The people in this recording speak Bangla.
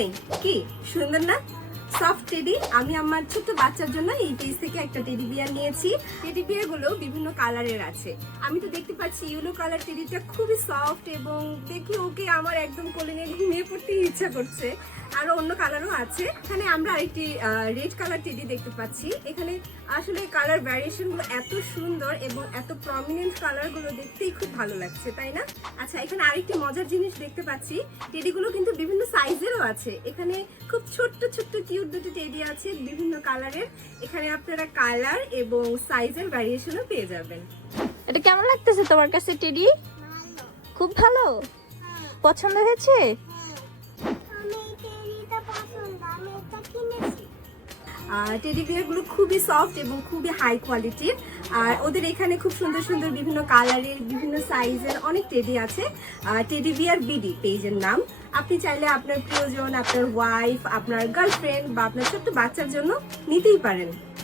হাই, কি সুন্দর না সফট টেডি। আমি আমার ছোট্ট বাচ্চার জন্য এই পেজ থেকে একটা টেডি বিয়ার নিয়েছি। টেডি বিয়ার গুলো বিভিন্ন কালারের আছে। আমি তো দেখতে পাচ্ছি ইয়েলো কালার টেডিটা খুবই সফট এবং দেখি ওকে আমার একদম কোলে নিয়ে ঘুমিয়ে পড়তে ইচ্ছা করছে। আরো অন্য কালারও আছে। এখানে আমরা আরেকটি রেড কালার টেডি দেখতে পাচ্ছি। এখানে আসলে কালার ভ্যারিয়েশন গুলো এত সুন্দর এবং এত প্রমিনেন্ট কালার গুলো দেখতেই খুব ভালো লাগছে, তাই না? আচ্ছা, এখানে আরেকটি মজার জিনিস দেখতে পাচ্ছি, টেডি গুলো কিন্তু বিভিন্ন সাইজেরও আছে। এখানে খুব ছোট্ট ছোট্ট কিউট দুটো টেডি আছে বিভিন্ন কালারের। এখানে আপনারা কালার এবং সাইজের ভ্যারিয়েশনও পেয়ে যাবেন। এটা কেমন লাগতেছে তোমার কাছে টেডি? খুব ভালো, পছন্দ হয়েছে? টেডি বিয়ার গুলো খুবই সফট এবং খুবই হাই কোয়ালিটির। আর ওদের এখানে খুব সুন্দর সুন্দর বিভিন্ন কালারের বিভিন্ন সাইজের অনেক টেডি আছে। টেডি বিয়ার বিডি পেজের নাম। আপনি চাইলে আপনার প্রিয়জন, আপনার ওয়াইফ, আপনার গার্লফ্রেন্ড বা আপনার ছোট্ট বাচ্চার জন্য নিতেই পারেন।